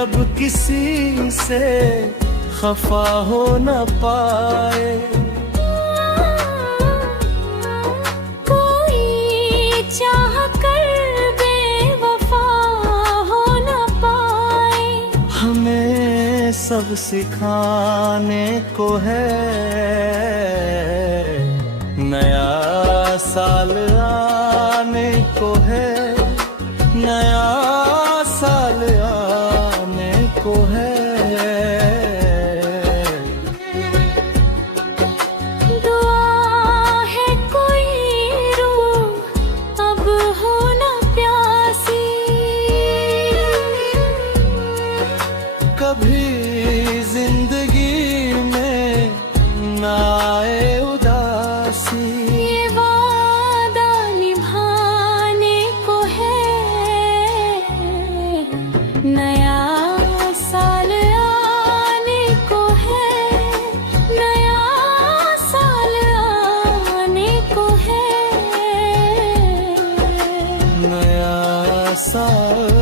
अब किसी से खफा हो न पाए। कोई चाह कर बेवफा हो न पाए। हमें सब सिखाने को है, नया साल आने को है, नया साल आने को है। दुआ है कोई रूह अब हो न प्यासी। कभी जिंदगी में न आए उदासी। ये वादा निभाने को है, नया साल आने को है, नया साल आने को है, नया साल